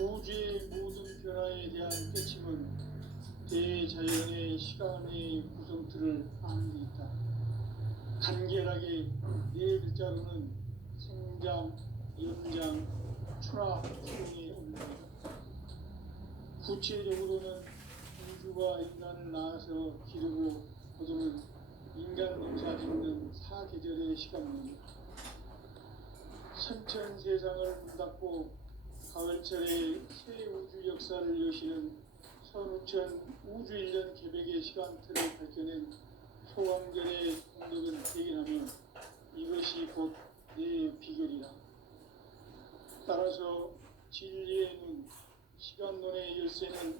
우주의 모든 변화에 대한 깨침은 대자연의 시간의 구성틀을 아는 데 있다. 간결하게 네 글자로는 생장, 연장, 출하, 수용이 올립니다. 구체적으로는 우주가 인간을 낳아서 기르고 거두는 인간 농사 짓는 사계절의 시간입니다. 선천 세상을 문닫고 가을철에 새 우주 역사를 여시는 선우천 우주 1년 개백의 시간틀을 밝혀낸 소강절의 공덕은 대견하며 이것이 곧 내 비결이다. 따라서 진리의 눈, 시간론의 열쇠는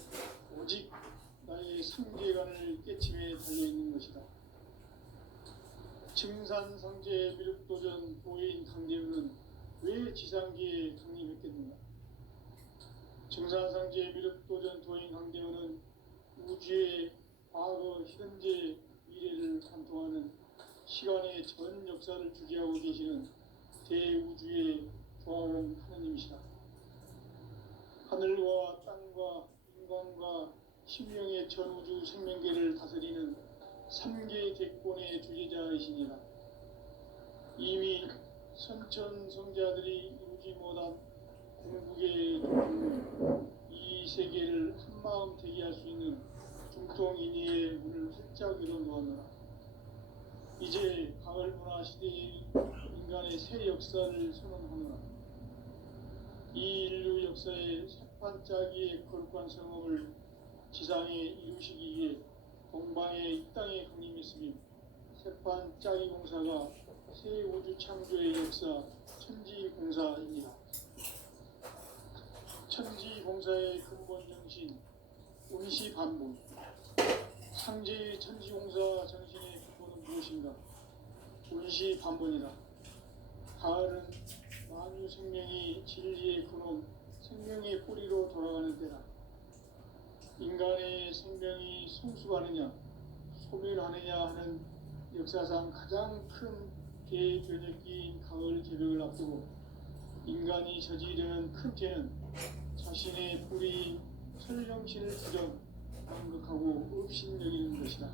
오직 나의 상계관을 깨침에 달려있는 것이다. 증산상제 미륵도전 도인 강대우는 왜 지상기에 강림했겠는가? 증산상제 미륵도전 도인 강대우는 우주의 과거, 현재, 미래를 관통하는 시간의 전 역사를 주재하고 계시는 대우주의 조화원 하느님이시다. 하늘과 땅과 인간과 신명의 전우주 생명계를 다스리는 3개 대권의 주제자이시니라. 이미 선천성자들이 이루지 못한 궁극의 이 세계를 한마음 대기할 수 있는 중통인의의 문을 활짝 열어놓았노라. 이제 가을 문화 시대의 인간의 새 역사를 선언하노라. 이 인류 역사의 새판짜기의 거룩한 성업을 지상에 이루시기 위해 동방의 이 땅에 강림했으며 새판짜기 공사가 새 우주 창조의 역사 천지공사입니다. 천지공사의 근본 정신 운시반본. 상제의 천지공사 정신의 근본은 무엇인가? 운시반본이다. 가을은 만유 생명이 진리의 근원, 생명의 뿌리로 돌아가는 때다. 인간의 생명이 성숙하느냐, 소멸하느냐 하는 역사상 가장 큰 대변혁기인 가을 개벽을 앞두고 인간이 저지르는 큰 죄는 자신의 뿌리인 설령신을 부정, 망극하고 업신여기는 것이다.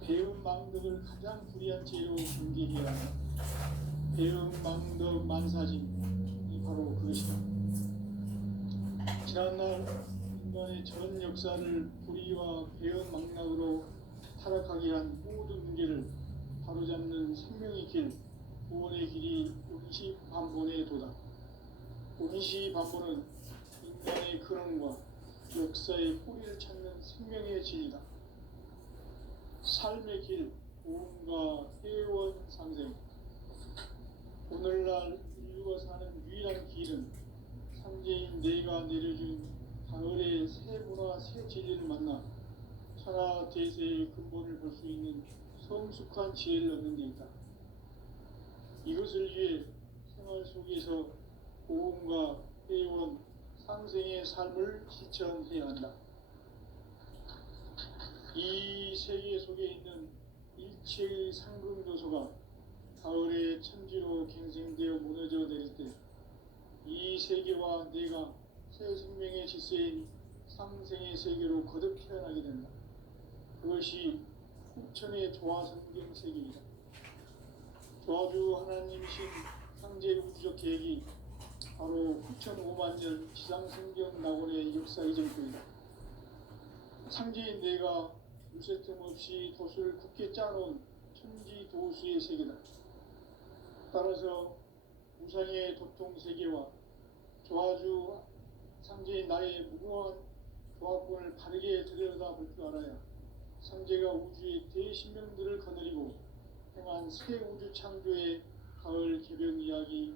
배음 망덕을 가장 불의한 죄로 경계해야 한다. 배음 망덕 만사진이 바로 그것이다. 지난날 인간의 전 역사를 불의와 배음 망락으로 타락하게 한 모든 문제를 바로잡는 생명의 길, 구원의 길이 운시반본의 도다. 운시반본은 인간의 근원과 역사의 뿌리를 찾는 생명의 진리다. 삶의 길, 고음과 회원 상생. 오늘날 인류가 사는 유일한 길은 상제인 내가 내려준 가을의 새 문화, 새 진리를 만나 천하 대세의 근본을 볼 수 있는 성숙한 지혜를 얻는 데 있다. 이것을 위해 생활 속에서 고음과 회원, 상생의 삶을 실천해야 한다. 이 세계 속에 있는 일체의 상금 요소가 가을의 천지로 갱생되어 무너져 내릴 때 이 세계와 내가 새 생명의 질서인 상생의 세계로 거듭 태어나게 된다. 그것이 후천의 조화성경 세계이다. 조화주 하나님이신 상제 우주적 계획이 바로 후천 5만년 지상성경 낙원의 역사 이전표이다. 상제인 내가 물새 틈 없이 돛을 굳게 짜놓은 천지도수의 세계다. 따라서 우상의 도통세계와 조화주 상제인 나의 무궁한 조화권을 바르게 들여다볼 줄 알아야 상제가 우주의 대신명들을 거느리고 행한 새 우주 창조의 가을 개벽 이야기,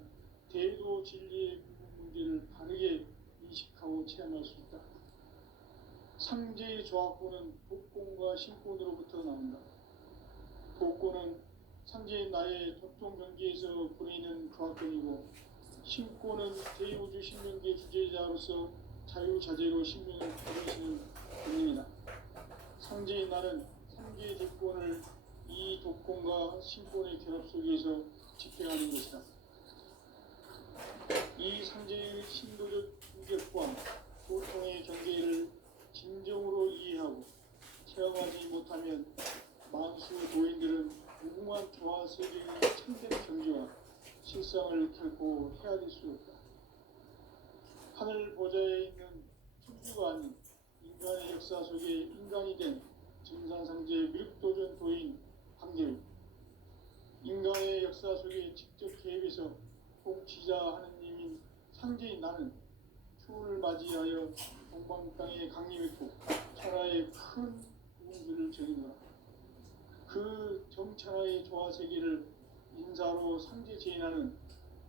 대도 진리의 문제를 바르게 인식하고 체험할 수 있다. 상제의 조화권은 복권과 신권으로부터 나온다. 복권은 상제인 나의 도통 경계에서 보이는 조화권이고, 신권은 대우주 신명계 주제자로서 자유자재로 신명을 가르치는 권능이다. 상제인 나는 3개의 대권을 이 독권과 신권의 결합 속에서 집행하는 것이다. 이 상제의 신도적 인격과 소통의 경계를 진정으로 이해하고 체험하지 못하면 만수 도인들은 무궁한 조화 세계의 참된 경지와 실상을 결코 헤아릴 수 없다. 하늘 보좌에 있는 천주가 아닌 인간의 역사 속에 인간이 된 증산상제 미륵도전 도인 황대우, 인간의 역사 속에 직접 개입해서 통치자 하느님인 상제인 나는 추운을 맞이하여 동방 땅에 강림했고 천하의 큰 운수를 정의노라. 그 정천하의 조화세계를 인사로 상제 제인하는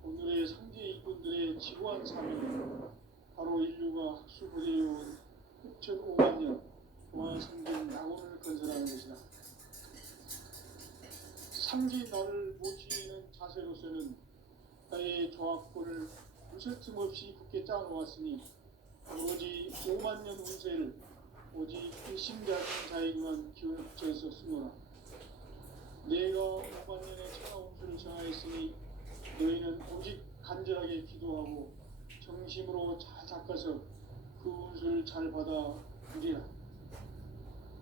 오늘의 상제 이꾼들의 지구한 사명은 바로 인류가 학수고대해온 6,500만 년 조화 성경 낙원을 건설하는 것이다. 상제 나를 모시는 자세로서는 나의 조합권을 무쇠틈 없이 굳게 짜놓았으니 오로지 5만 년 운세를 오직 일심자인 자에게만 기울여서 쓰노라. 내가 5만 년의 천하 운수를 정하였으니 너희는 오직 간절하게 기도하고 정심으로 잘 닦아서 그 운수를 잘 받아 누리라.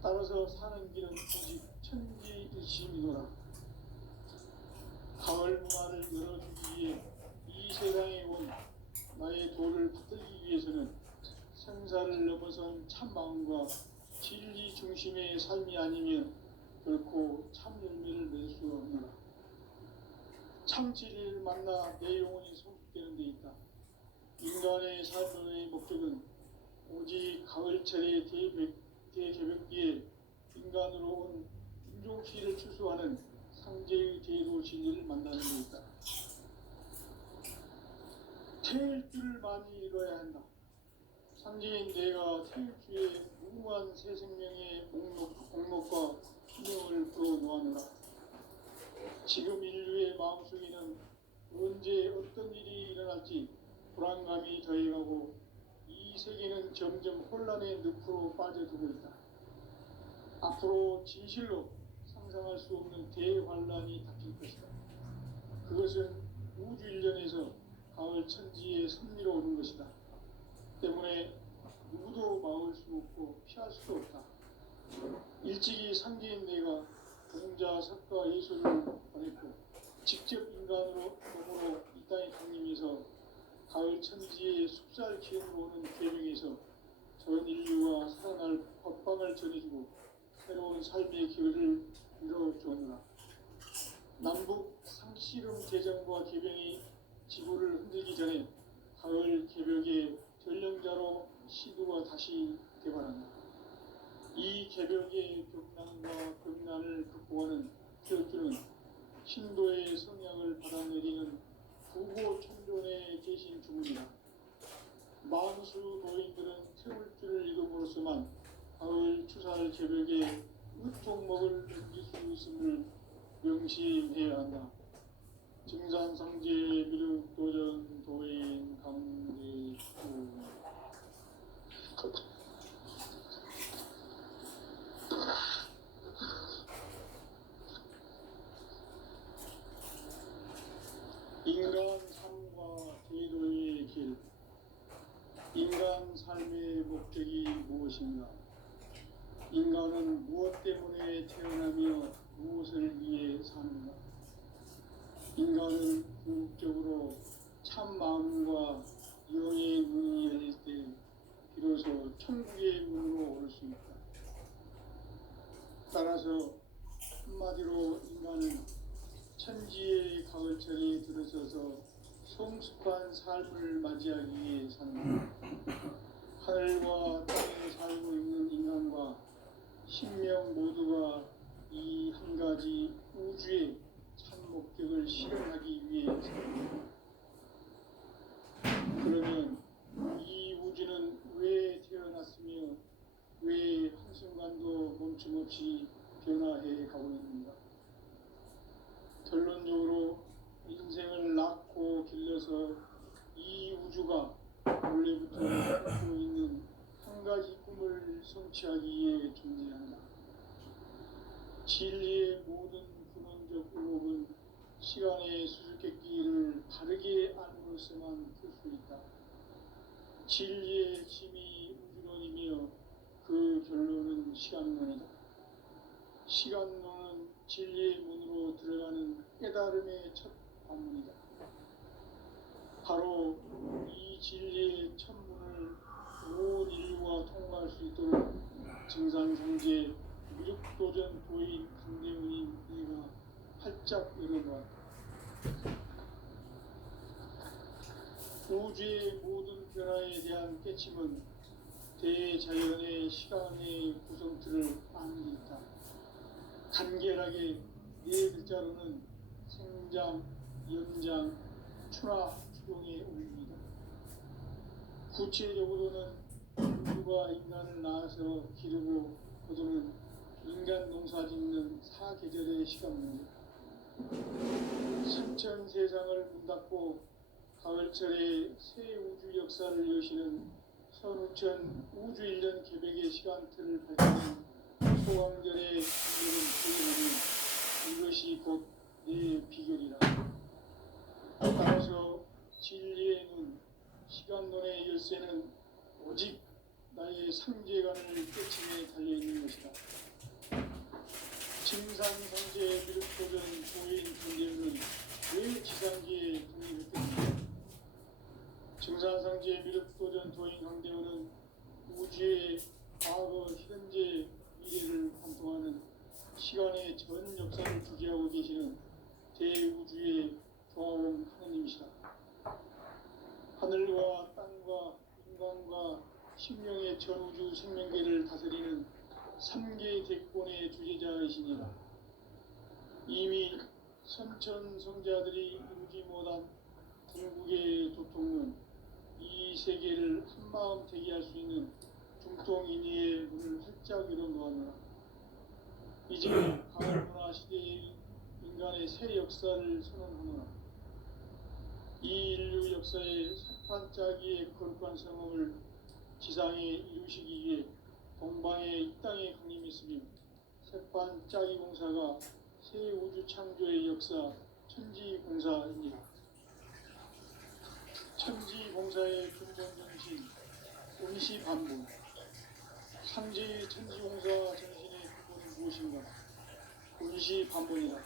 따라서 사는 길은 오직 천지일심이노라. 가을 문화를 열어주기 위해 이 세상에 온 나의 도를 붙들기 위해서는 생사를 넘어선 참 마음과 진리 중심의 삶이 아니면 결코 참 열매를 낼 수 없노라. 참 진리를 만나 내 영혼이 성숙되는 데 있다. 인간의 삶의 목적은 오직 가을철의 대개벽기에 인간으로 온 인종시를 추수하는 상제의 제도 진리를 만나는 데 있다. 태일 줄을 많이 잃어야 한다. 상제인 내가 태일 주에 무궁한 새 생명의 목록과 희명을 불어놓아노라. 지금 인류의 마음속에는 언제 어떤 일이 일어날지 불안감이 더해가고 이 세계는 점점 혼란의 늪으로 빠져들고 있다. 앞으로 진실로 상상할 수 없는 대환란이 닥칠 것이다. 그것은 우주 일련에서 가을 천지의 섭리로 오는 것이다. 때문에 누구도 막을 수 없고 피할 수 없다. 일찍이 상제인 내가 공자, 석가, 예술을 보냈고 직접 인간으로 몸으로 이 땅에 강림해서 가을 천지의 숲살 기운으로 오는 계명에서 전 인류가 살아날 법방을 전해주고 새로운 삶의 길을 이뤄주었노라. 남북 상씨름 개정과 개병이 지구를 흔들기 전에 가을 개벽의 전령자로 시두가 다시 개발한다. 이 개벽의 격난과 극난을 극복하는 태극주는 신도의 성향을 받아내리는 부고 천존에 계신 주문이다. 만수 도인들은 태울줄을 읽음으로써만 가을 추살 개벽의 의통목을 넘길 수 있음을 명심해야 한다. 증산상제 미륵도전 도인 강대구. 인간 삶과 제도의 길. 인간 삶의 목적이 무엇인가? 인간은 무엇 때문에 태어나며 무엇을 위해 사는가? 인간은 궁극적으로 참 마음과 영의 문이 열릴 때 비로소 천국의 문으로 올 수 있다. 따라서 한마디로 인간은 천지의 가을철에 들어서서 성숙한 삶을 맞이하기 위해 산다. 하늘과 땅에 살고 있는 인간과 신명 모두가 이 한 가지 우주의 참 목적을 실현하기 위해 산다. 그러면 이 우주는 왜 태어났으며 왜 한순간도 멈춤없이 변화해 가고 있는가? 결론적으로 인생을 낳고 길러서 이 우주가 원래부터 갖고 있는 한 가지 꿈을 성취하기 위해 존재한다. 진리의 모든 근원적 의혹은 시간의 수수께끼를 바르게 알므로써만 풀 수 있다. 진리의 핵심이 우주론이며 그 결론은 시간론이다. 시간론은 진리의 문으로 들어가는 깨달음의 첫 관문이다. 바로 이 진리의 첫 문을 온 인류가 통과할 수 있도록 증산상제 무력도전 도인 강대훈인 내가 활짝 열어놓았다. 우주의 모든 변화에 대한 깨침은 대자연의 시간의 구성틀을 아는 데 있다. 간결하게 네 글자로는 생장, 연장, 추나 추동에 올립니다. 구체적으로는 인류가 인간을 낳아서 기르고 거두는 인간 농사 짓는 사계절의 시간 문제, 삼천 세상을 문 닫고 가을철에 새 우주 역사를 여시는 선우천 우주 1년 계백의 시간틀을 밝히는 소강절의 기록은 이것이 곧 내 비결이라. 따라서 진리의 눈, 시간론의 열쇠는 오직 나의 상제관을 깨침에 달려있는 것이다. 증산상제 미륵도전 고인 강대훈은 왜 지상기에 독립했겠는가? 증산상제 미륵도전 도인 강대훈은 우주의 과거, 현재, 미래를 관통하는 시간의 전 역사를 주재하고 계시는 대우주의 조화원 하느님이시다. 하늘과 땅과 인간과 신명의 전우주 생명계를 다스리는 3개 대권의 주제자이시니라. 이미 선천성자들이 이루지 못한 궁극의 도통은 이 세계를 한마음 되게 할 수 있는 중통인의의 문을 활짝 열어놓았노라. 이제 가을문화 시대의 인간의 새 역사를 선언하노라. 이 인류 역사의 세판짜기의 거룩한 성험을 지상에 이루시기 위해 동방의 이 땅에 강림했으며 세판짜기 공사가 새 우주 창조의 역사 천지공사입니다. 천지공사의 근본 정신 운시반복. 상제의 천지공사 정신의 근본은 무엇인가? 운시반복이다.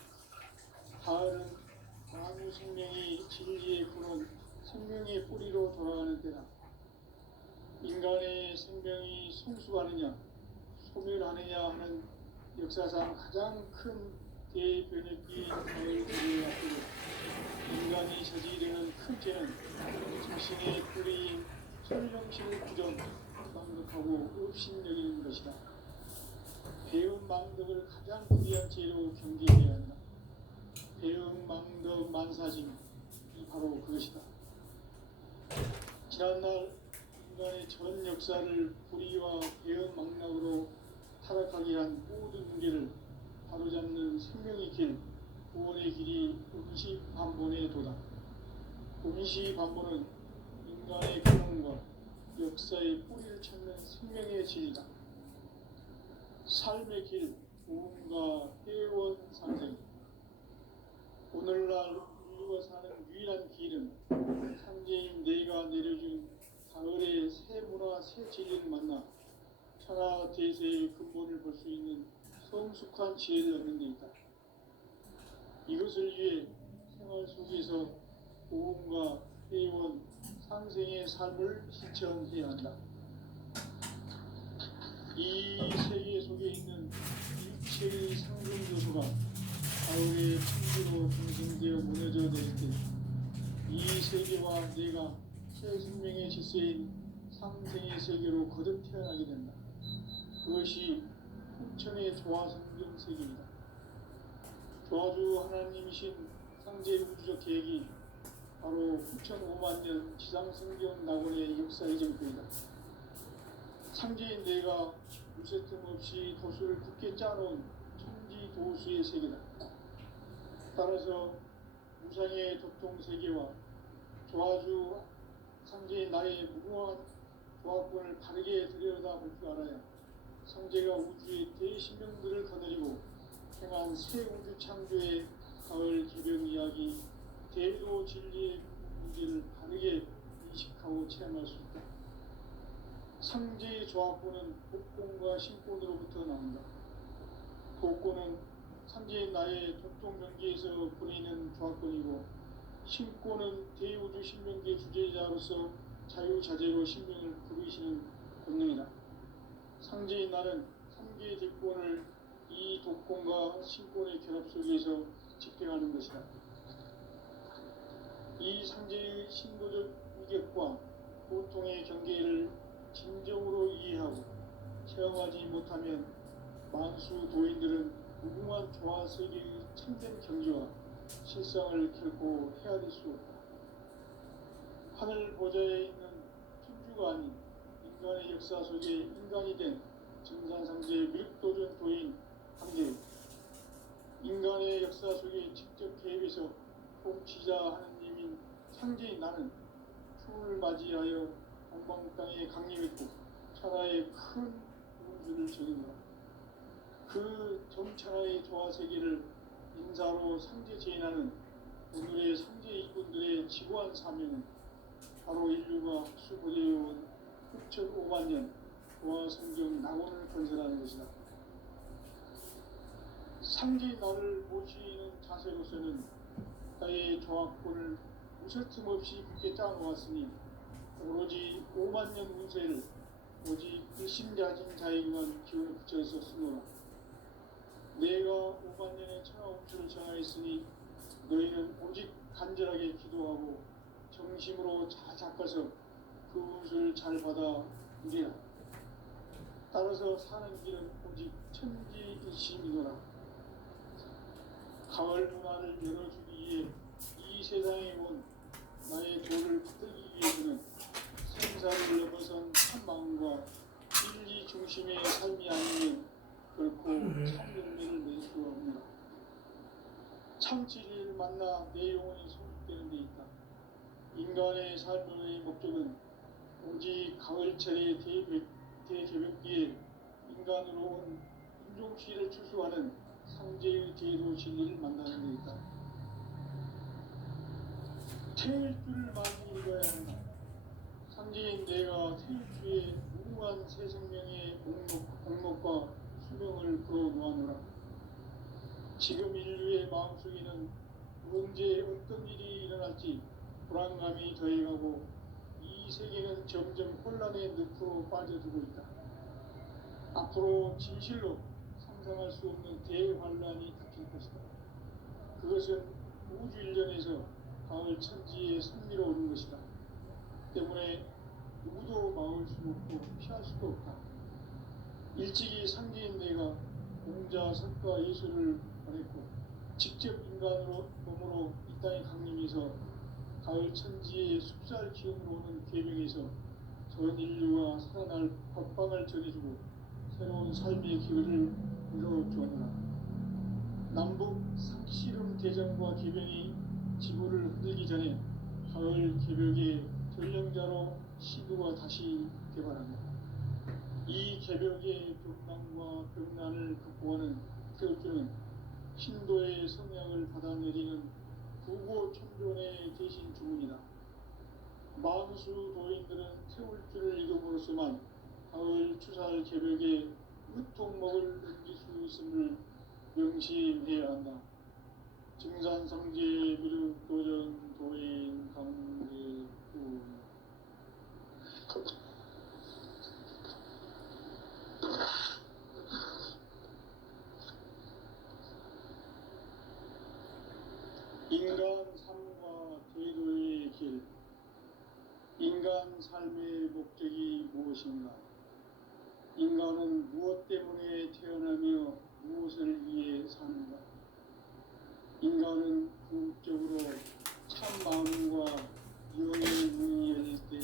가을은 만유 생명이 진리의 근원, 생명의 뿌리로 돌아가는 때다. 인간의 생명이 성숙하느냐, 소멸하느냐 하는 역사상 가장 큰 대변혁기인 가을 계절 앞두고 인간이 저지르는 큰 죄는 자신의 뿌리인 설령신을 부정, 망덕하고 업신여기는 것이다. 배움 망덕을 가장 불리한 죄로 경계해야 한다. 배움 망덕 만사짐이 바로 그것이다. 지난날 인간의 전 역사를 불의와 배움 망락으로 타락하게 한 모든 문제를 바로잡는 생명의 길, 구원의 길이 운시반본의 도다. 운시반본은 인간의 근원과 역사의 뿌리를 찾는 생명의 진리다. 삶의 길, 구원과 회원 상생. 오늘날 인류가 사는 유일한 길은 상제인 내가 내려준 가을의 새 문화, 새 진리를 만나 천하 대세의 근본을 볼 수 있는 성숙한 지혜를 얻는 데 있다. 이것을 위해 생활 속에서 보험과 회원, 상생의 삶을 실천해야 한다. 이 세계 속에 있는 일체의 상승 요소가 가을의 천지로 공생되어 무너져 내릴 때 이 세계와 내가 새 생명의 질서인 상생의 세계로 거듭 태어나게 된다. 그것이 풍천의 조화성경 세계이다. 조화주 하나님이신 상제 우주적 계획이 바로 9,500만 년 지상성경 낙원의 역사 이전표이다. 상제인 내가 무쇠틈 없이 도수를 굳게 짜놓은 천지 도수의 세계다. 따라서 무상의 도통 세계와 조화주 상제인 나의 무궁한 조화권을 바르게 들여다볼 줄 알아야 상제가 우주의 대신명들을 거느리고 행한 새 우주 창조의 가을 개변 이야기, 대도 진리의 문제를 바르게 인식하고 체험할 수 있다. 상제의 조합구는 복권과 신권으로부터 나온다. 복권은 상제의 나의 도통 경계에서 보내는 조합권이고, 신권은 대우주 신명계 주제자로서 자유자재로 신명을 부르시는 권능이다. 상제의 나는 3개의 대권을 이 독권과 신권의 결합 속에서 집행하는 것이다. 이 상제의 신도적 위격과 고통의 경계를 진정으로 이해하고 체험하지 못하면 만수 도인들은 무궁한 조화 세계의 참된 경지와 실상을 결코 헤아릴 수 없다. 하늘 보좌에 있는 천주가 아닌 인간의 역사 속에 인간이 된 증산상제의 밀도전 도인 한계, 인간의 역사 속에 직접 개입해서 통치자 하느님인 상제인 나는 추을 맞이하여 동방 땅에 강림했고 천하의 큰 운수를 적인노라. 그 점천하의 조화 세계를 인사로 상제 제인하는 오늘의 상제 이군들의 지고한 사명은 바로 인류가 학수고대해온 6,500만 년 조화 성경 낙원을 건설하는 것이다. 상제 나를 모시는 자세로서는 나의 조합권을 무설틈 없이 굳게 짜놓았으니 오로지 5만 년 운세를 오직 일심자진 자에게만 기운을 붙여서 쓰노라. 내가 5만 년의 천하 운수를 정하였으니 너희는 오직 간절하게 기도하고 정심으로 잘 닦아서 그 운수를 잘 받아 누리라. 따라서 사는 길은 오직 천지일심이노라. 가을 문화를 열어주기 위해 이 세상에 온 나의 도를 받들기 위해서는 생사를 넘어선 한 마음과 진리 중심의 삶이 아니면 결코 참 열매를 낼 수 없노라. 참치를 만나 내 영혼이 소득되는 데 있다. 인간의 삶의 목적은 오직 가을철의 대개벽기에 인간으로 온 인종시를 추수하는 상제의 대도 진리를 만나는 데 있다. 태일 줄을 많이 읽어야 한다. 상제인 내가 태일주의 무궁한 새 생명의 목록과 수명을 불어놓아노라. 지금 인류의 마음속에는 언제 어떤 일이 일어날지 불안감이 더해가고 이 세계는 점점 혼란의 늪으로 빠져들고 있다. 앞으로 진실로 상상할 수 없는 대환란이 닥칠 것이다. 그것은 우주 일련에서 가을 천지의 섭리로 오는 것이다. 때문에 누구도 막을 수 없고 피할 수도 없다. 일찍이 상제인 내가 공자, 석가, 예수를 보냈고 직접 인간으로 몸으로 이 땅에 강림해서 가을 천지의 숲살 기운으로 오는 계명에서 전 인류가 살아날 법방을 전해주고 새로운 삶의 기회를 열어주었노라. 남북 상씨름 대전과 개변이 지구를 흔들기 전에 가을 개벽의 전령자로 시부가 다시 개발한다. 이 개벽의 벽난과 벽난을 극복하는 태울주는 신도의 성향을 받아내리는 구고천존의 대신 주문이다. 만수 도인들은 태울주를 읽음으로써만 가을 추살 개벽에 으통목을 넘길 수 있음을 명심해야 한다. 증산성제 미륵도전 도인 강제구 인간 삶과 제도의 길. 인간 삶의 목적이 무엇인가? 인간은 무엇 때문에 태어나며 무엇을 위해 사는가? 인간은 궁극적으로 참 마음과 영의 문이 열릴 때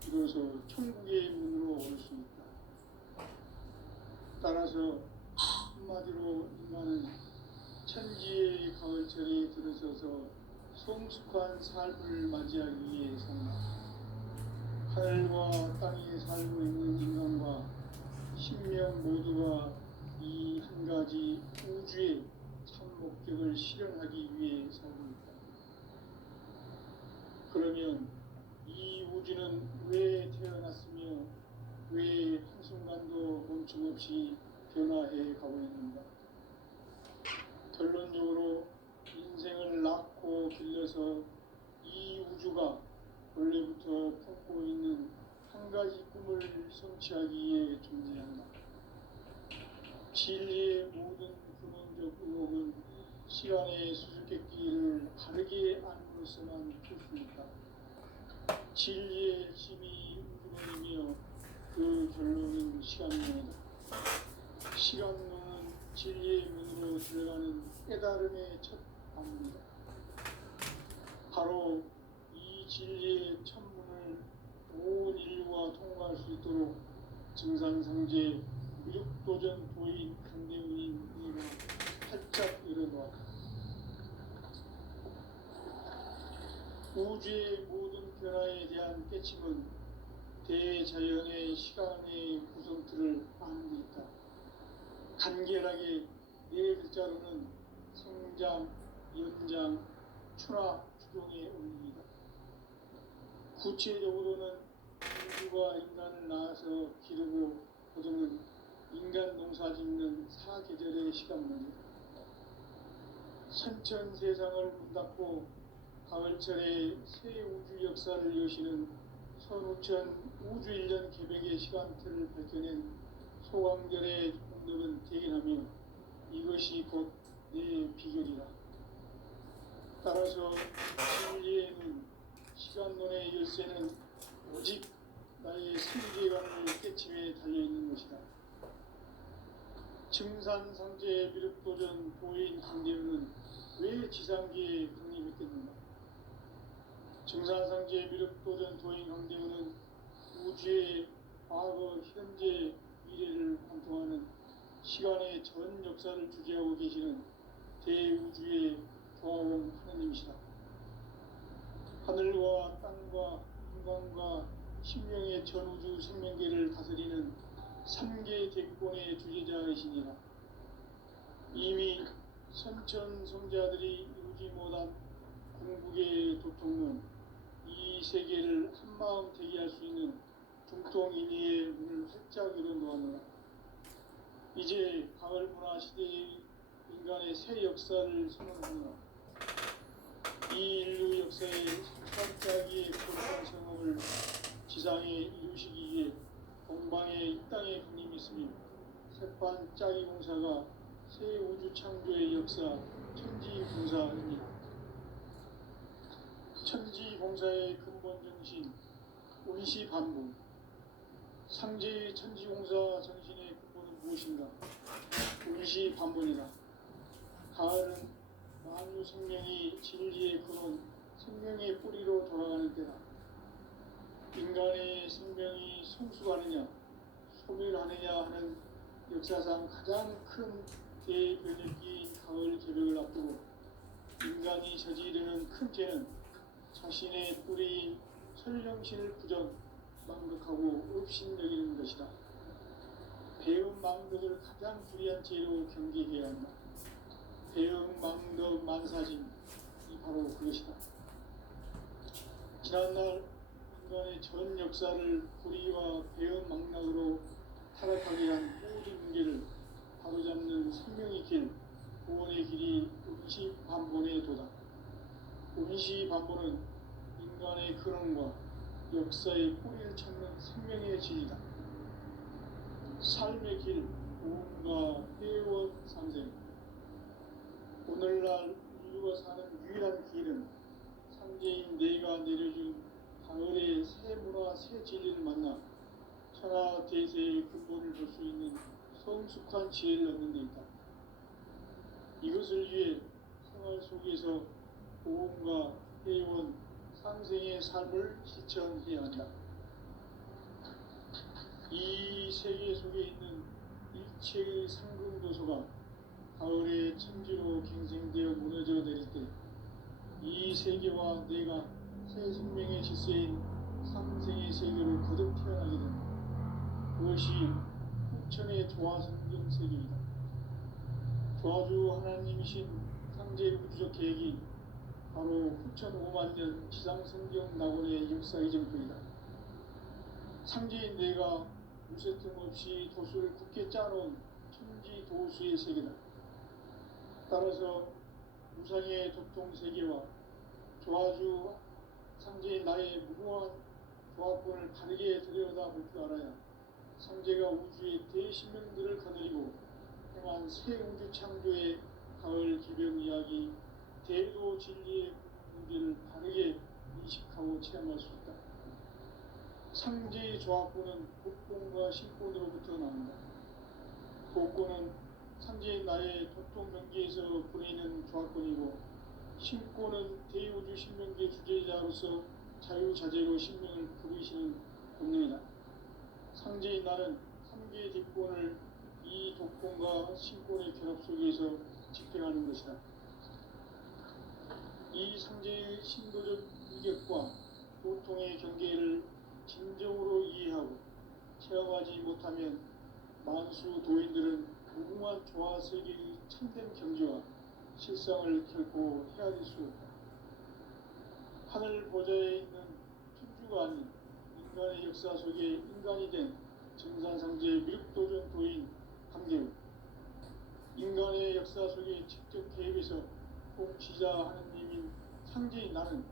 비로소 천국의 문으로 올 수 있다. 따라서 한마디로 인간은 천지의 가을철에 들어서서 성숙한 삶을 맞이하기 위해 산다. 하늘과 땅에 살고 있는 인간과 신명 모두가 이 한 가지 우주의 참 목적을 실현하기 위해 살고 있다. 그러면 이 우주는 왜 태어났으며 멈춤없이 변화해 가고 있습니다. 결론적으로 인생을 낳고 길러서 이 우주가 원래부터 품고 있는 한 가지 꿈을 성취하기 위해 존재한다. 진리의 모든 근원적 의혹은 시간의 수수께끼를 바르게 안으로서만 풀 수 있다. 진리의 핵심이 우주론이며 그 결론은 시간론이다. 시간론은 진리의 문으로 들어가는 깨달음의 첫 방문이다. 바로 이 진리의 천문을 온 인류가 통과할 수 있도록 증산상제 미륵도전 도인 강대훈인 이가 활짝 열어놓았다. 우주의 모든 변화에 대한 깨침은 대자연의 시간의 구성틀을 아는 데 있다. 간결하게 네 글자로는 생장, 연장, 추락, 추종의 원리이다. 구체적으로는 우주가 인간을 낳아서 기르고 거두는 인간 농사 짓는 사계절의 시간론이다. 선천 세상을 문 닫고 가을철에 새 우주 역사를 여시는 선우천 우주 1년 개백의 시간틀을 밝혀낸 소강결의 공덕은 대견하며 이것이 곧 내 비결이다. 따라서 진리의 눈, 시간론의 열쇠는 오직 나의 세계관을 깨침에 달려있는 것이다. 증산상제 미륵도전 도인 강대훈은 왜 지상계에 강림했겠는가? 증산상제 미륵도전 도인 강대훈은 우주의 과거, 현재, 미래를 관통하는 시간의 전 역사를 주재하고 계시는 대우주의 조화원 하느님이시다. 하늘과 땅과 인간과 신명의 전우주 생명계를 다스리는 3계 대권의 주제자이시니라. 이미 선천 성자들이 이루지 못한 궁극의 도통은 이 세계를 한마음 되게 할 수 있는 중통인의의 문을 활짝 열어놓았노라. 이제 가을 문화 시대의 인간의 새 역사를 선언하노라. 이 인류 역사의 반짝이의 거룩한 성험을 지상에 이루시기 위해 동방에 이 땅에 강림이 있으며 색반짝이 공사가 새 우주 창조의 역사 천지봉사입니다. 천지봉사의 근본 정신 운시반복. 상제의 천지공사 정신의 근본은 무엇인가? 운시반복이다. 가을은 만유 생명이 진리의 근원, 생명의 뿌리로 돌아가는 때다. 인간의 생명이 성숙하느냐, 소멸하느냐 하는 역사상 가장 큰 대변혁기인 가을 개벽을 앞두고 인간이 저지르는 큰 죄는 자신의 뿌리인 설령신을 부정, 망덕하고 업신여기는 것이다. 배음 망덕을 가장 불의한 죄로 경계해야 한다. 배음 망덕 만사진이 바로 그것이다. 지난날 인간의 전 역사를 불의와 배음 망락으로 타락하게 한 모든 문제를 바로잡는 생명의 길, 구원의 길이 운시반본의 도다. 운시반본은 인간의 근원과 역사의 뿌리를 찾는 생명의 질이다. 삶의 길, 구원과 회원 상생. 오늘날 인류가 사는 유일한 길은 상제인 내가 내려준 가을의 새 문화, 새 진리를 만나 천하 대세의 근본을 볼 수 있는 성숙한 지혜를 얻는 데 있다. 이것을 위해 생활 속에서 보험과 회원, 상생의 삶을 실천해야 한다. 이 세계 속에 있는 일체의 상금도서가 가을의 천지로 갱생되어 무너져 내릴 때 이 세계와 내가 새 생명의 질서인 상생의 세계로 거듭 태어나게 된다. 그것이 후천의 조화성경 세계이다. 조화주 하나님이신 상제 우주적 계획이 바로 후천 5만 년 지상성경 낙원의 역사 이정표이다. 상제인 내가 무쇠틈 없이 도수를 굳게 짜놓은 천지 도수의 세계다. 따라서 우상의 도통 세계와 조화주 상제인 나의 무모한 조합권을 바르게 들여다볼 줄 알아야 상제가 우주의 대신명들을 거느리고 행한 새 우주 창조의 가을 기병 이야기, 대도 진리의 문제를 바르게 인식하고 체험할 수 있다. 상제의 조합권은 복권과 신권으로부터 나온다. 복권은 상제인 나의 도통 경계에서 보내는 조합권이고, 신권은 대우주 신명계 주제자로서 자유자재로 신명을 부르시는 본능이다. 상제인 나는 3개의 뒷권을 이 독권과 신권의 결합 속에서 집행하는 것이다. 이 상제의 신도적 위격과 도통의 경계를 진정으로 이해하고 체험하지 못하면 만수 도인들은 무궁한 조화 세계의 참된 경지와 실상을 결코 헤아릴 수 없다. 하늘 보좌에 있는 천주가 아닌 인간의 역사 속에 인간이 된 증산상제 미륵도전 도인 강대우, 인간의 역사 속에 직접 개입해서 통치자 하느님인 상제인 나는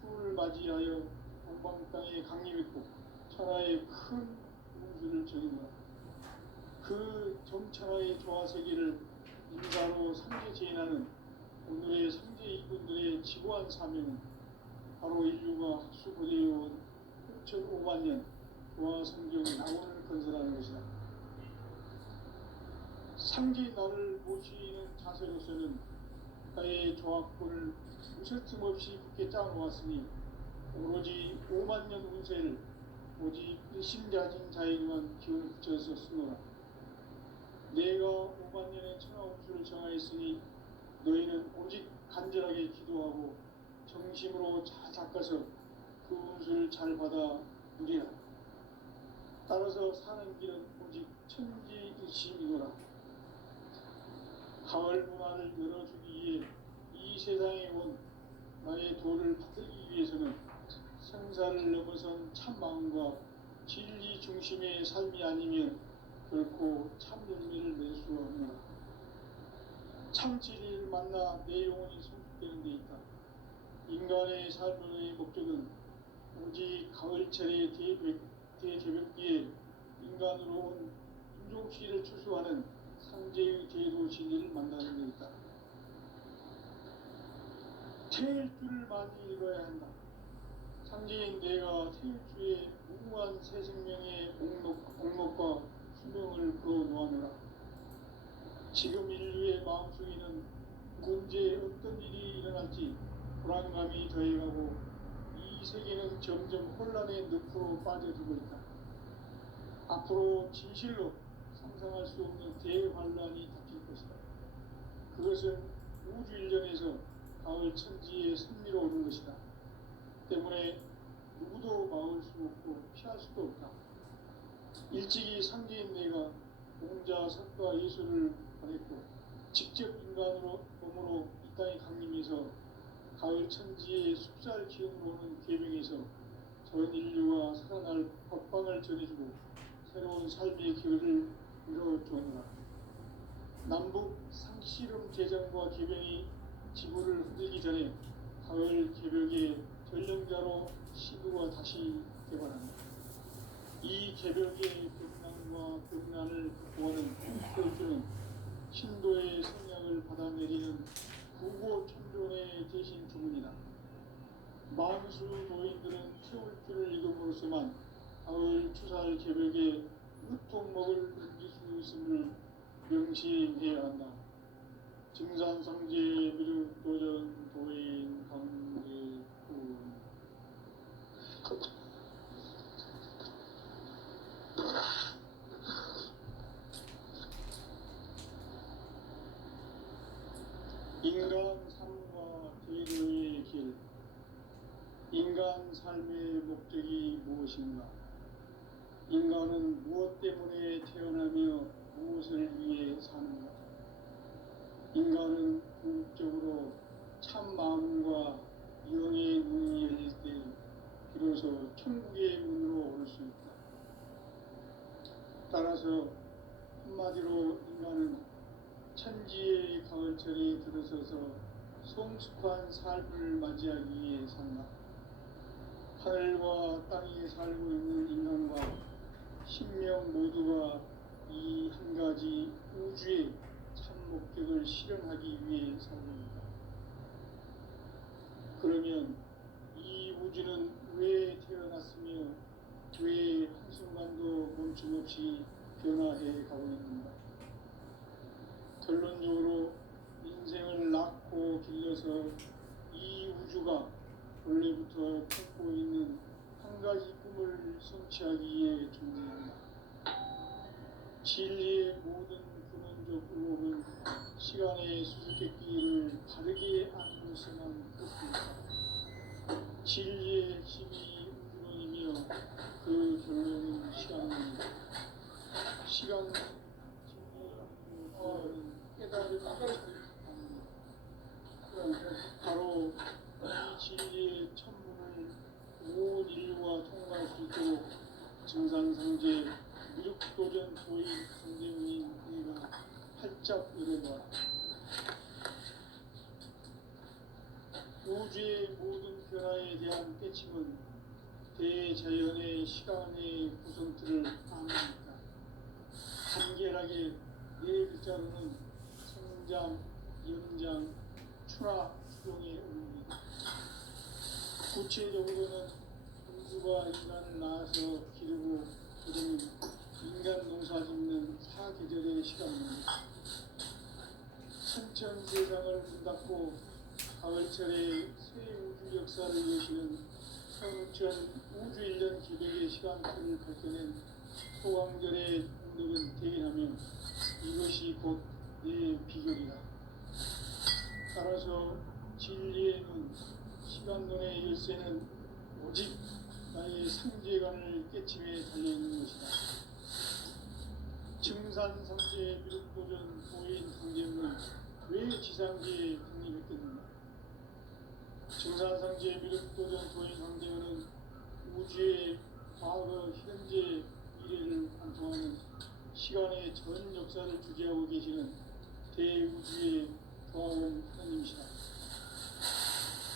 추운을 맞이하여 동방 땅에 강림했고 천하의 큰 운수를 정했노라. 그 정천하의 조화 세계를 인사로 상제 제인하는 오늘의 상제 이군들의 지고한 사명은 바로 인류가 학수고대해온 6,500만 년 조화 성경 낙원을 건설하는 것이다. 상제인 나를 모시는 자세로서는 나의 조합권을 무쇠틈 없이 굳게 짜놓았으니 오로지 5만 년 운세를 오직 일심자진 자에게만 기운을 붙여서 쓰노라. 내가 5만 년의 천하 운수를 정하였으니 너희는 오직 간절하게 기도하고 정심으로 잘 닦아서 그 운수를 잘 받아 누리라. 따라서 사는 길은 오직 천지일심이노라. 가을 문화를 열어주기 위해 이 세상에 온 나의 도를 받들기 위해서는 생사를 넘어선 참 마음과 진리 중심의 삶이 아니면 결코 참 열매를 낼 수 없노라. 참 진리를 만나 내 영혼이 성숙되는 데 있다. 인간의 삶의 목적은 오직 가을철의 대개벽기에 인간으로 온 인종씨를 추수하는 상제의 대도 진리를 만나는 데 있다. 태일주를 많이 읽어야 한다. 상제인 내가 태일주의 무궁한 새 생명의 옥록과 수명을 불어놓아노라. 지금 인류의 마음속에는 언제 어떤 일이 일어날지 불안감이 더해가고 이 세계는 점점 혼란의 늪으로 빠져들고 있다. 앞으로 진실로 상상할 수 없는 대환란이 닥칠 것이다. 그것은 우주 일전에서 가을 천지의 섭리로 오는 것이다. 때문에 누구도 막을 수 없고 피할 수도 없다. 일찍이 상제인 내가 공자, 석가, 예수를 보냈고 직접 인간으로 몸으로 이 땅에 강림해서 가을 천지의 숲살 기운으로 오는 계명에서 전 인류가 살아날 법방을 전해주고 새로운 삶의 길을 이뤄주었노라. 남북 상씨름 제정과 계명이 지구를 흔들기 전에 가을 개벽의 전령자로 시구가 다시 개발한다. 이 개벽의 벽난과 벽난을 극복하는 태울주는 신도의 성향을 받아내리는 구고 천존의 대신 주문이다. 만수 노인들은 태울주를 읽음으로써만 가을 추살 개벽에 으통먹을 넘길 수 있음을 명시해야 한다. 증산상제 미륵도전 도인 강제군 인간 삶과 대도의 길. 인간 삶의 목적이 무엇인가? 인간은 무엇 때문에 태어나며 무엇을 위해 사는가? 인간은 궁극적으로 참 마음과 영의 문이 열릴 때 비로소 천국의 문으로 올 수 있다. 따라서 한마디로 인간은 천지의 가을철에 들어서서 성숙한 삶을 맞이하기 위해 산다. 하늘과 땅에 살고 있는 인간과 신명 모두가 이 한 가지 우주의 참 목적을 실현하기 위해 살고 있다. 그러면 이 우주는 왜 태어났으며 왜 한순간도 멈춤없이 변화해 가고 있는가? 결론적으로 인생을 낳고 길러서 이 우주가 원래부터 품고 있는 한 가지 꿈을 성취하기 위해 존재한다. 진리의 모든 근원적 의혹은 시간의 수수께끼를 바르게 안고서만 끝입니다. 진리의 핵심이 우주론이며 그 결론은 시간입니다. 시간 진리의 깨달음을 바로 이 진리의 천문을 온 인류가 통과할 수 있도록 증산상제 미륵도전 도인 선생님 내가 활짝 열어봐. 우주의 모든 변화에 대한 깨침은 대자연의 시간의 구성틀을 아닙니까? 간결하게 네 글자로는 성장, 연장, 추락, 수용에 오릅니다. 구체적으로는 공주가 인간을 낳아서 기르고 그러는 인간 농사 짓는 사계절의 시간입니다. 천천 세상을 문 닫고 가을철에 새 우주 역사를 여시는 성천 우주 1년 기백의 시간표를 밝혀낸 소강절의 공덕은 대견하며 이것이 곧 내 비결이다. 따라서 진리의 눈, 시간론의 열쇠는 오직 나의 상제관을 깨침에 달려있는 것이다. 증산상제 미륵도전 도인 상제는 왜 지상제에 국립했겠는가? 증산상제 미륵도전 도인 상제는 우주의 과거, 현재, 미래를 관통하는 시간의 전 역사를 주재하고 계시는 대우주의 도화원 하나님이시다.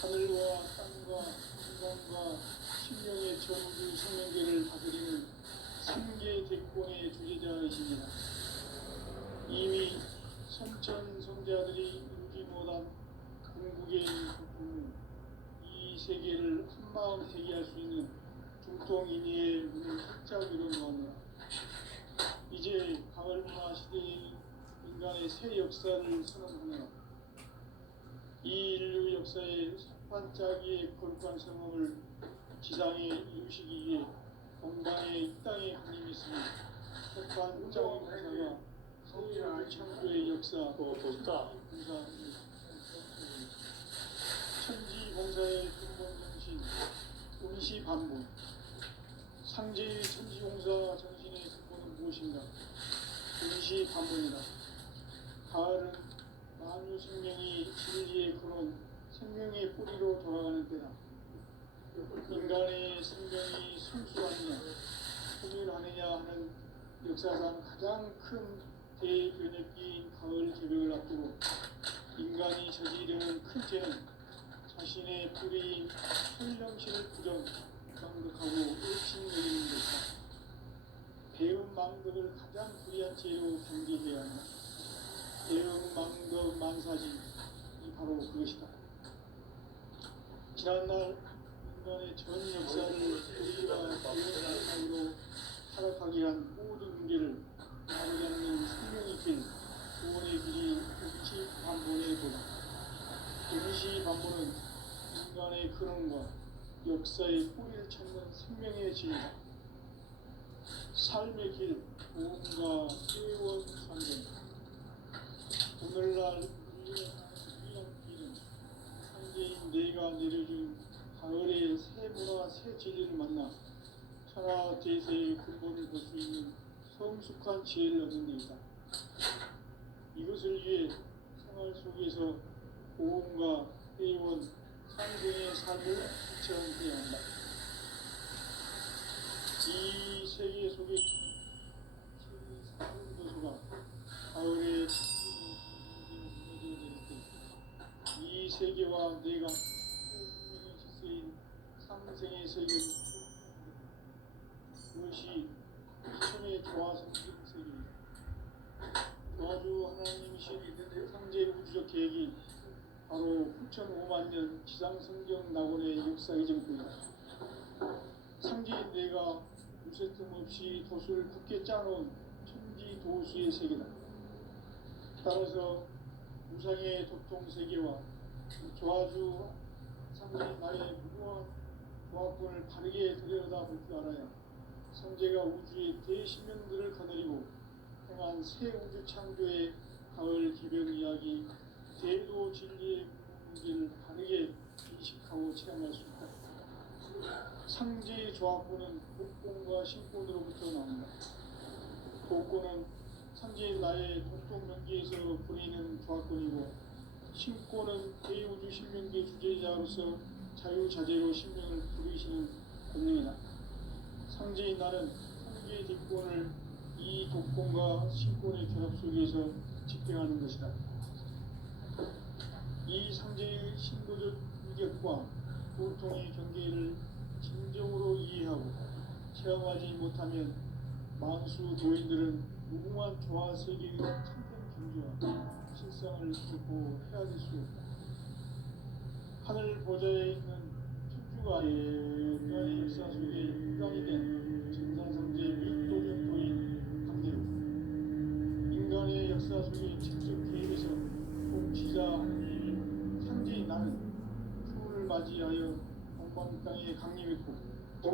하늘과 땅과 인간과 신명의 전우주 생명계를 다스리는 삼계 대권의 주제자이십니다. 이미 선천 성자들이 이루지 못한 궁극의 부품은 이 세계를 한마음 대기할 수 있는 중통인의의 문을 활짝 열어놓았노라. 이제 가을문화 시대의 인간의 새 역사를 선언하노라. 이 인류 역사의 반짝이의 거룩한 성험을 지상에 이루시기 위해 동방의 이 땅에 하나님이시니 흑반 짱의 공사가 새 창조의 역사 천지 공사의 근본 정신 운시 반복 상제의 천지 공사 정신의 근본은 무엇인가? 운시 반복이다. 가을은 만유 생명이 진리의 근원 생명의 뿌리로 돌아가는 때다. 인간의 생명이 순수하느냐 통일하느냐 하는 역사상 가장 큰 대변혁기인 가을 개벽을 앞두고 인간이 저지르는 큰 죄는 자신의 뿌리인 현령신을 부정, 망덕하고 의심여기는 것이다. 배움 망덕을 가장 불의한 죄로 경계해야 한다. 배움 망덕 만사지 이 바로 그것이다. 지난날 인간의 전 역사를 우리가 배움의 사이로 타락하게 한 모든 문제를 바로잡는 생명의 길, 구원의 길이 운시 반본의 도다. 운시 반본은 인간의 근원과 역사의 뿌리를 찾는 생명의 진리다. 삶의 길, 보험과 회원 상전. 오늘날 우리의 유일한 길은 상제인 내가 내려준 가을의 새 문화, 새 진리를 만나 천하 대세의 근본을 볼 수 있는 성숙한 지혜를 얻는 데 있다. 이것을 위해 생활 속에서 보험과 회원, 상생의 삶을 실천해야 한다. 이 세계 속에 그것이 천의 조화성경 세계입니다. 조화주 하나님이신 창제 우주적 계획이 바로 9,500만 년 지상성경 낙원의 역사의 전부이다. 창제인 내가 무쇠뜸 없이 돛을 굳게 짜놓은 천지도수의 세계다. 따라서 우상의 도통세계와 조화주 창제인 나의 무궁한 조합권을 바르게 들여다볼 줄 알아야 성제가 우주의 대신명들을 거느리고 행한 새 우주 창조의 가을 기별 이야기 대도 진리의 문제를 바르게 인식하고 체험할 수 있다. 상제의 조합권은 복권과 신권으로부터 나온다. 복권은 상제인 나의 독동명기에서 부리는 조합권이고, 신권은 대우주 신명기 주제자로서 자유자재로 신명을 부리시는 권능이다. 상제인 나는 상제의 뒷권을 이 독권과 신권의 결합 속에서 집행하는 것이다. 이 상제의 신도적 위격과 고통의 경계를 진정으로 이해하고 체험하지 못하면 만수 도인들은 무궁한 조화 세계의 참된 경지와 실상을 듣고 헤아릴 수 없다. 하늘 보좌에 있는 천주가 인간의 역사 속에 인간이 된 전산상제 미도적 도인 강대로 인간의 역사 속에 직접 개입해서 통치자 하나님이 상제인 나는 추후를 맞이하여 동방 땅에 강림했고 그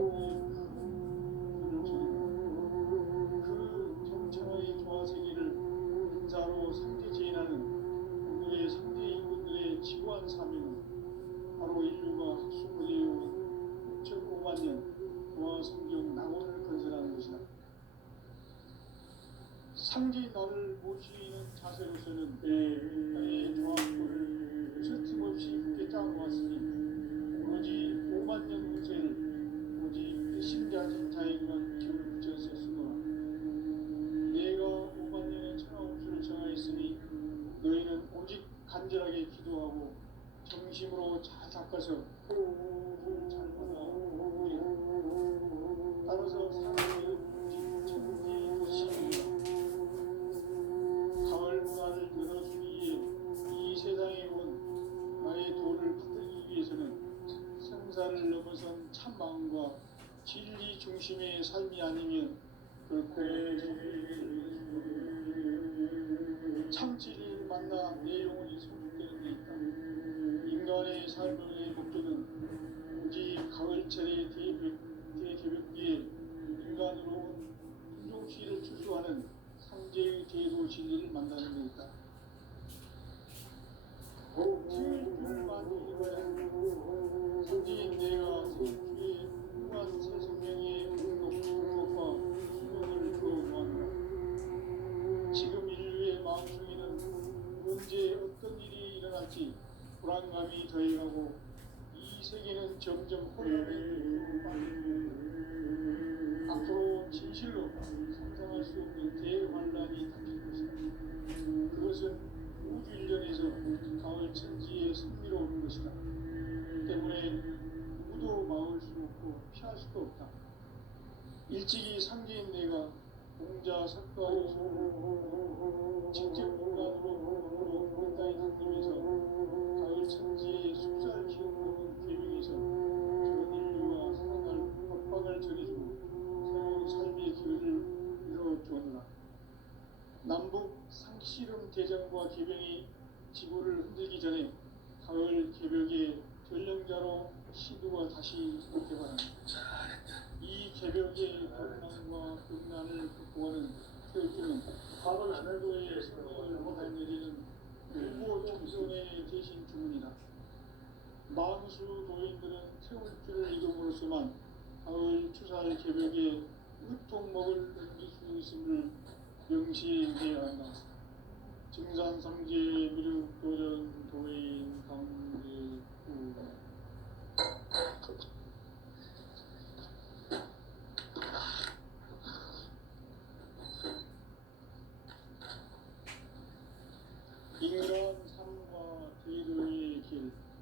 정찰의 조화 세계를 인사로 상제 제인하는 오늘의 상제 인군들의 지구한 사명은 바로 인류가 학술로 되어온 9,500만 년 조화 성경 낙원을 건설하는 것이다. 상제인 나를 모시는 자세로서는 나의 조합권을 서슴없이 굳게 짜놓았으니 오로지 5만 년 운세를 오직 배신자진 자에게만 기울을 붙여서 쓰노라. 내가 5만 년의 천하 운수를 정하였으니 너희는 오직 간절하게 기도하고 정심으로 잘 닦아서 잘 받아 우리라. 따라서 상제의 오직 천지 도시이며 가을 문화를 열어주기 위해 이 세상에 온 나의 도를 받들기 위해서는 생사를 넘어선 참 마음과 진리 중심의 삶이 아니면 결코 참 진리를 만나 내 영혼이 성숙되는 데 있다. 인간의 삶의 목적은 오직 가을철의 대개벽기에 인간으로 온 품종시를 추수하는 상제의 대도 진리를 만나는 데 있다. 주를 많이 읽어야 상제인 내가 생주의 무한 새 생명의 행복과 수명을 거부하노라. 지금 인류의 마음속에는 언제 어떤 일이 일어날지 불안감이 더해가고 이 세계는 점점 혼란에 빠지고 앞으로 진실로 상상할 수 없는 대환란이 닥칠 것이다. 그것은 우주 일전에서 가을 천지의 승리로운 것이다. 때문에 누구도 막을 수 없고 피할 수도 없다. 일찍이 상제인 내가 공자 석가의 직접 인간으로 우리 땅에 강림해서 가을 천지의 숲살 키우는 계획에서 전 인류와 살아갈 협박을 전해주고 새로운 삶의 기회를 열어주었노라. 남북 상씨름 대전과 개병이 지구를 흔들기 전에 가을 개벽의 전령자로 시두가 다시 오게 바랍니다. 이 개벽의 변난과 극난을 극복하는 태극기는 바로 신도의 성령을 받아내리는 일보 총선의 대신 주문이다. 만수 도인들은 태울 줄을 이름으로서만 가을 추살 개벽의 으통목을 넘길 수 있음을 명시해야 한다. 증산상제 미륵 도전 도인 강제구 인간 삶과 제도의 길